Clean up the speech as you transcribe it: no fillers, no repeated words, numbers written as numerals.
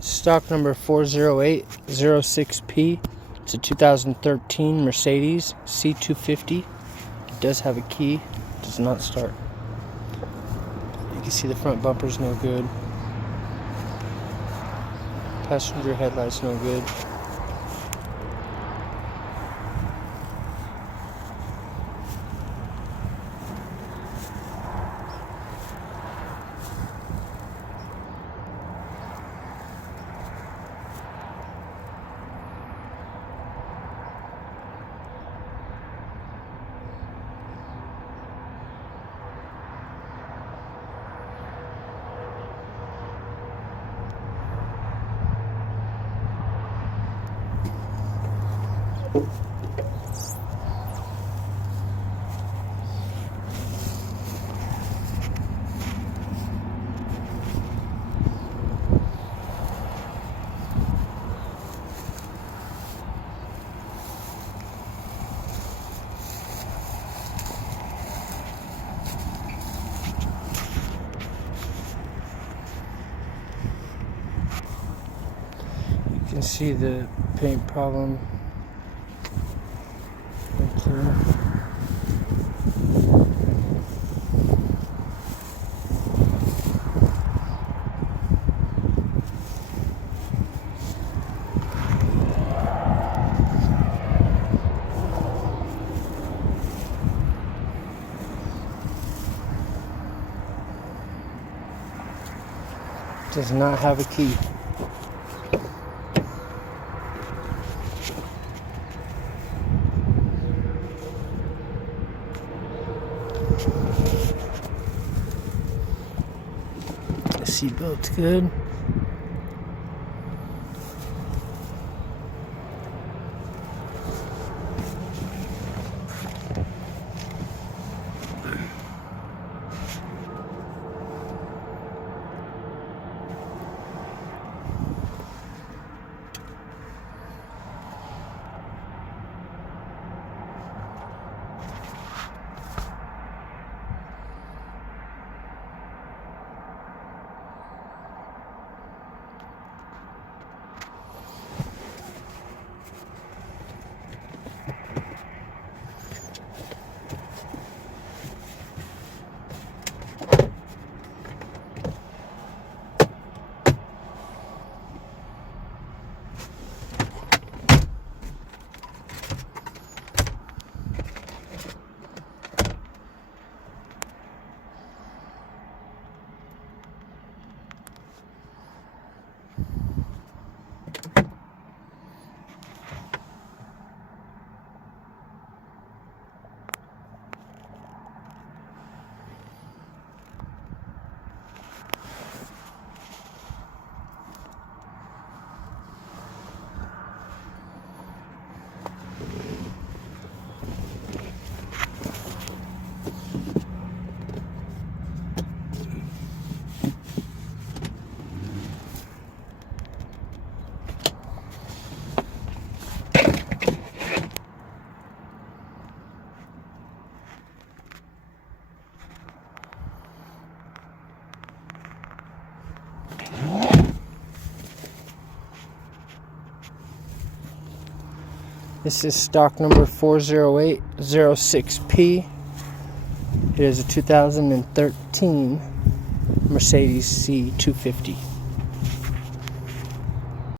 Stock number 40806P. It's a 2013 Mercedes C250. It does have a key. It does not start. You can see the front bumper's no good. Passenger headlights no good. You can see the paint problem right there. Does not have a key. The seatbelt's good. This is stock number 40806P. It is a 2013 Mercedes C250.